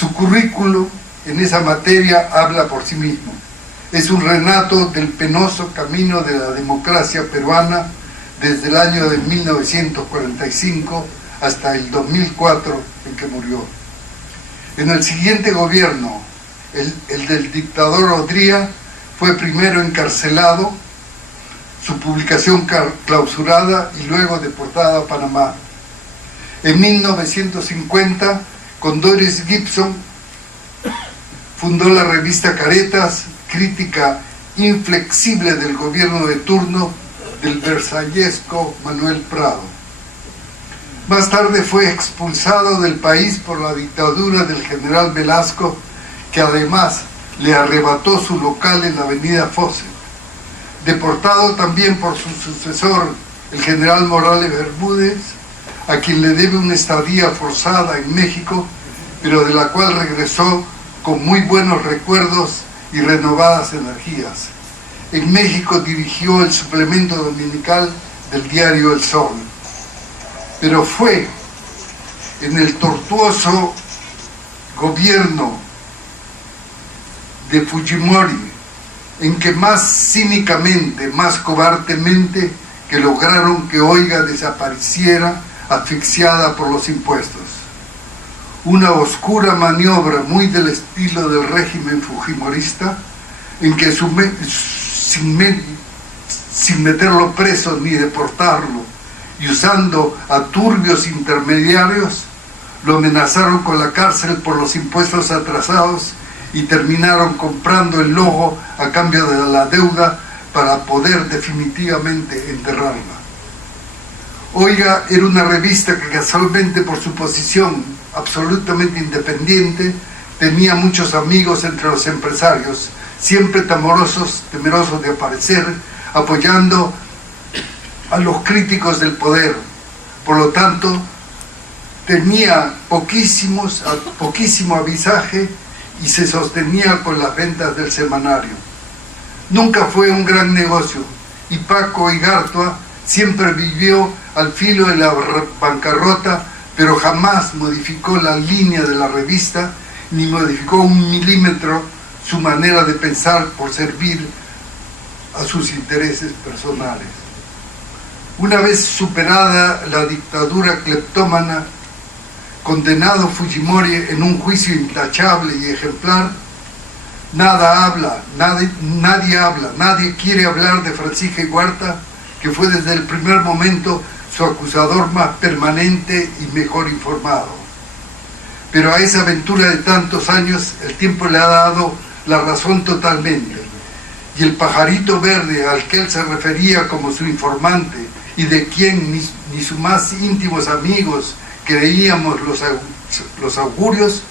Su currículo en esa materia habla por sí mismo. Es un relato del penoso camino de la democracia peruana desde el año de 1945 hasta el 2004 en que murió. En el siguiente gobierno, el del dictador Odría, fue primero encarcelado, su publicación clausurada y luego deportada a Panamá. En 1950, con Doris Gibson, fundó la revista Caretas, crítica inflexible del gobierno de turno del versallesco Manuel Prado. Más tarde fue expulsado del país por la dictadura del general Velasco, que además le arrebató su local en la avenida Fawcett. Deportado también por su sucesor, el general Morales Bermúdez, a quien le debe una estadía forzada en México, pero de la cual regresó con muy buenos recuerdos y renovadas energías. En México dirigió el suplemento dominical del diario El Sol. Pero fue en el tortuoso gobierno de Fujimori en que más cínicamente, más cobardemente, que lograron que Oiga desapareciera asfixiada por los impuestos. Una oscura maniobra muy del estilo del régimen fujimorista, en que sin meterlo preso ni deportarlo, y usando a turbios intermediarios, lo amenazaron con la cárcel por los impuestos atrasados y terminaron comprando el logo a cambio de la deuda para poder definitivamente enterrarla. Oiga era una revista que casualmente, por su posición absolutamente independiente, tenía muchos amigos entre los empresarios, siempre temerosos de aparecer, apoyando a los críticos del poder. Por lo tanto, tenía poquísimo avisaje y se sostenía con las ventas del semanario. Nunca fue un gran negocio y Paco Igartua siempre vivió al filo de la bancarrota, pero jamás modificó la línea de la revista ni modificó un milímetro su manera de pensar por servir a sus intereses personales. Una vez superada la dictadura cleptómana, condenado Fujimori en un juicio intachable y ejemplar, nadie quiere hablar de Francisca Iguarta, que fue desde el primer momento su acusador más permanente y mejor informado. Pero a esa aventura de tantos años el tiempo le ha dado la razón totalmente, y el pajarito verde al que él se refería como su informante y de quien ni sus más íntimos amigos creíamos los augurios,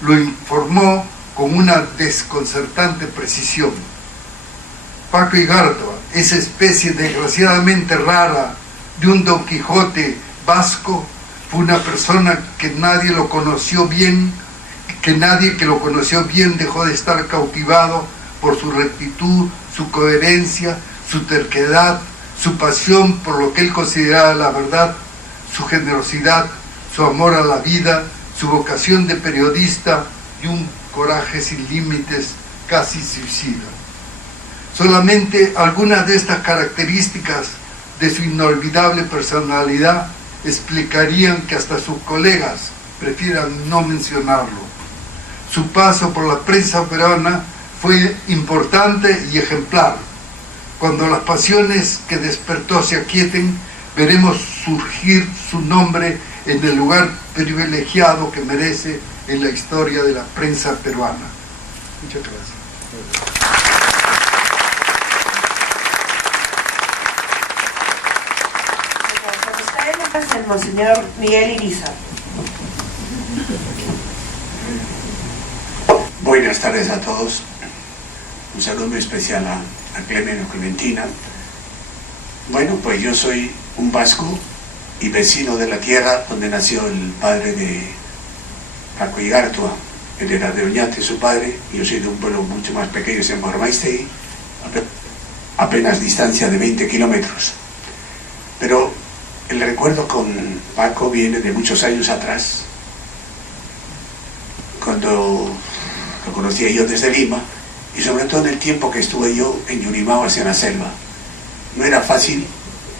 lo informó con una desconcertante precisión. Paco Igartua, esa especie desgraciadamente rara de un Don Quijote vasco, fue una persona que nadie que lo conoció bien dejó de estar cautivado por su rectitud, su coherencia, su terquedad, su pasión por lo que él consideraba la verdad, su generosidad, su amor a la vida, su vocación de periodista y un coraje sin límites, casi suicida. Solamente algunas de estas características de su inolvidable personalidad explicarían que hasta sus colegas prefieran no mencionarlo. Su paso por la prensa peruana fue importante y ejemplar. Cuando las pasiones que despertó se aquieten, veremos surgir su nombre en el lugar privilegiado que merece en la historia de la prensa peruana. Muchas gracias. El monseñor Miguel Irizar. Buenas tardes a todos. Un saludo muy especial a Clemen o Clementina. Bueno, pues yo soy un vasco y vecino de la tierra donde nació el padre de Paco Igartua. Él era de Oñate, su padre, y yo soy de un pueblo mucho más pequeño, se llama Ormaiztegui, apenas distancia de 20 kilómetros. Pero el recuerdo con Paco viene de muchos años atrás, cuando lo conocía yo desde Lima, y sobre todo en el tiempo que estuve yo en Yurimaguas, en la selva. No era fácil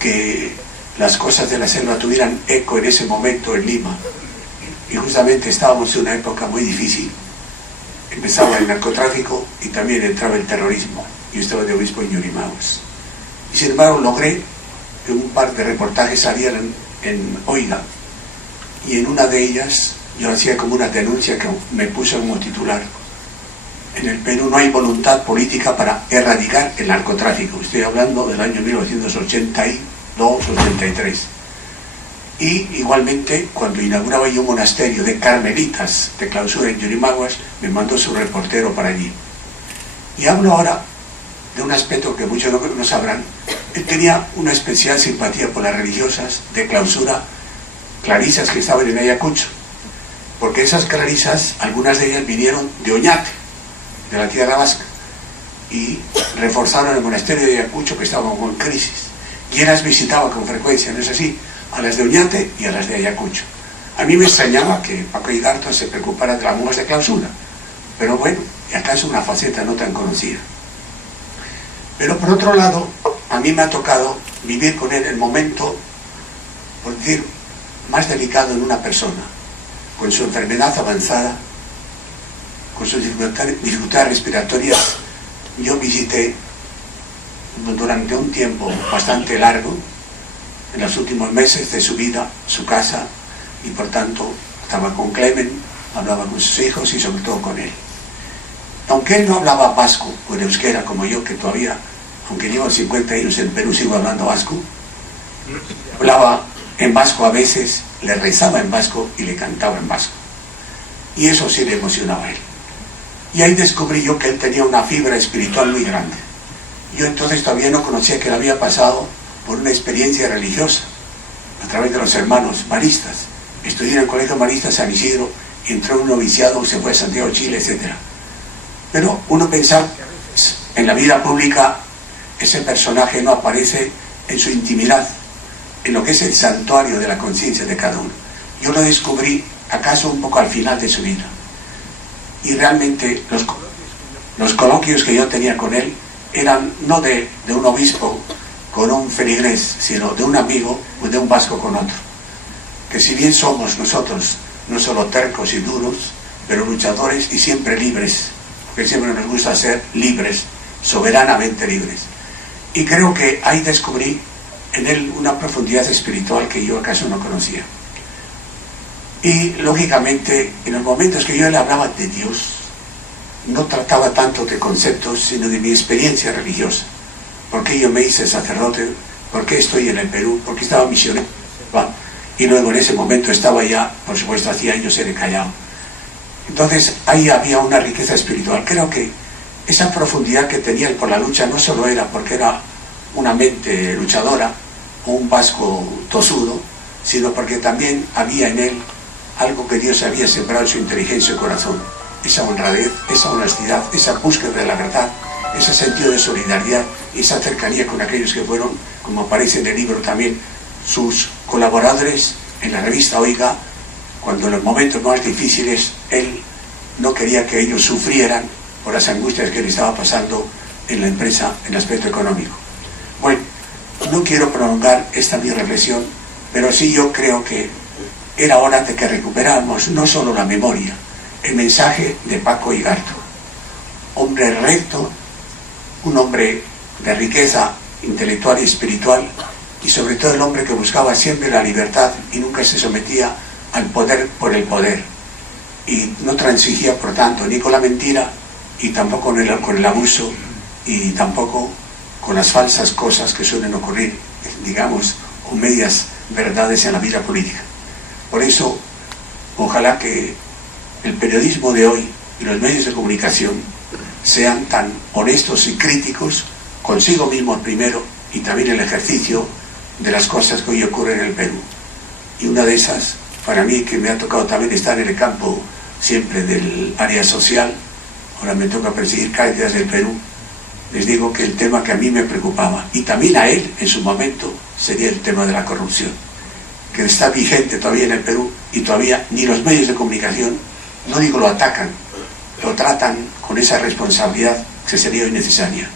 que las cosas de la selva tuvieran eco en ese momento en Lima, y justamente estábamos en una época muy difícil. Empezaba el narcotráfico y también entraba el terrorismo. Yo estaba de obispo en Yurimaguas. Y sin embargo logré que un par de reportajes salieran en Oiga, y en una de ellas yo hacía como una denuncia que me puso como titular: en el Perú no hay voluntad política para erradicar el narcotráfico. Estoy hablando del año 1982-83. Y igualmente, cuando inauguraba yo un monasterio de carmelitas de clausura en Yurimaguas, me mandó su reportero para allí. Y hablo ahora de un aspecto que muchos no sabrán. Él tenía una especial simpatía por las religiosas de clausura, clarisas que estaban en Ayacucho, porque esas clarisas, algunas de ellas vinieron de Oñate, de la tierra vasca, y reforzaron el monasterio de Ayacucho, que estaba en crisis, y él las visitaba con frecuencia, ¿no es así?, a las de Oñate y a las de Ayacucho. A mí me extrañaba que Paco Igarto se preocupara de las monjas de clausura, pero bueno, y acaso una faceta no tan conocida. Pero por otro lado, a mí me ha tocado vivir con él el momento, por decir, más delicado en una persona, con su enfermedad avanzada, con sus dificultades respiratorias. Yo visité durante un tiempo bastante largo, en los últimos meses de su vida, su casa, y por tanto estaba con Clemen, hablaba con sus hijos y sobre todo con él. Aunque él no hablaba vasco o en euskera como yo, que todavía, aunque llevo 50 años en Perú, sigo hablando vasco, hablaba en vasco a veces, le rezaba en vasco y le cantaba en vasco. Y eso sí le emocionaba a él. Y ahí descubrí yo que él tenía una fibra espiritual muy grande. Yo entonces todavía no conocía que él había pasado por una experiencia religiosa a través de los hermanos maristas. Estudié en el Colegio Marista San Isidro, entró en un noviciado, se fue a Santiago de Chile, etc. Pero uno pensaba, en la vida pública ese personaje no aparece en su intimidad, en lo que es el santuario de la conciencia de cada uno. Yo lo descubrí acaso un poco al final de su vida, y realmente los coloquios que yo tenía con él eran no de un obispo con un feligrés, sino de un amigo o de un vasco con otro. Que si bien somos nosotros no solo tercos y duros, pero luchadores y siempre libres, porque siempre nos gusta ser libres, soberanamente libres. Y creo que ahí descubrí en él una profundidad espiritual que yo acaso no conocía. Y lógicamente, en los momentos que yo le hablaba de Dios, no trataba tanto de conceptos, sino de mi experiencia religiosa. ¿Por qué yo me hice sacerdote? ¿Por qué estoy en el Perú? ¿Por qué estaba misionero? Y luego en ese momento estaba ya, por supuesto, hacía años en el Callao. Entonces ahí había una riqueza espiritual. Creo que esa profundidad que tenía él por la lucha no solo era porque era una mente luchadora o un vasco tosudo, sino porque también había en él algo que Dios había sembrado en su inteligencia y corazón. Esa honradez, esa honestidad, esa búsqueda de la verdad, ese sentido de solidaridad y esa cercanía con aquellos que fueron, como aparece en el libro también, sus colaboradores en la revista Oiga, cuando en los momentos más difíciles él no quería que ellos sufrieran por las angustias que le estaba pasando en la empresa en el aspecto económico. Bueno, no quiero prolongar esta mi reflexión, pero sí yo creo que era hora de que recuperáramos no solo la memoria, el mensaje de Paco Igarto, hombre recto, un hombre de riqueza intelectual y espiritual, y sobre todo el hombre que buscaba siempre la libertad y nunca se sometía al poder por el poder, y no transigía por tanto ni con la mentira y tampoco con el abuso y tampoco con las falsas cosas que suelen ocurrir, digamos, o medias verdades en la vida política. Por eso, ojalá que el periodismo de hoy y los medios de comunicación sean tan honestos y críticos consigo mismos primero, y también el ejercicio de las cosas que hoy ocurren en el Perú. Y una de esas, para mí, que me ha tocado también estar en el campo siempre del área social, ahora me toca presidir Cáritas del Perú, les digo que el tema que a mí me preocupaba, y también a él en su momento, sería el tema de la corrupción, que está vigente todavía en el Perú, y todavía ni los medios de comunicación no digo lo atacan, lo tratan con esa responsabilidad que sería innecesaria.